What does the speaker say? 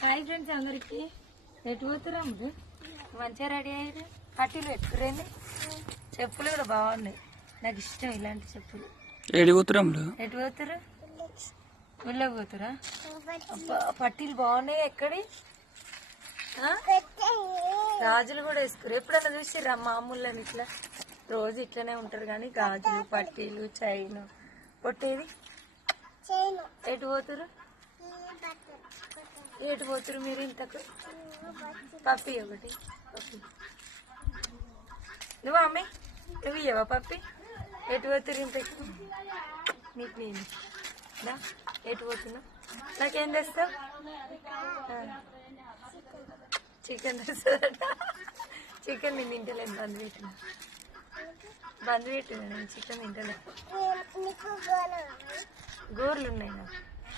hi friends అందరికి ఎటు పోతురా మంచిగా రెడీ అయ్యారు పట్టీలు పెట్టుకురండి చెప్పులు కూడా బాగున్నాయి నాకు ఇష్టం ఇలాంటి చెప్పులు ఎటు పోతురా ఊళ్ళోకి పోతురా పట్టీలు బాగున్నాయి ఎక్కడి గాజులు కూడా వేసుకురు ఎప్పుడన్నా చూసిరా మామూలు ఇట్లా రోజు ఇట్లనే ఉంటారు కానీ గాజులు పట్టీలు చైన్ పొట్టేది ఎటు పోతురు ఎటు పోతురు మీరు ఇంతకు పప్పి ఒకటి పప్పి నువ్వు అమ్మాయి నువ్వు ఇయ్యవా పప్పి ఎటు పోతురు ఇంతకు నీకు నేను దా ఎటు పోతున్నావు నాకేం తెస్తావు చికెన్ తెస్తుందట చికెన్ నేను తింటలేను బంద్ పెట్టినా నేను చికెన్ తింటలేదు గోర్లు ఉన్నాయి నాకు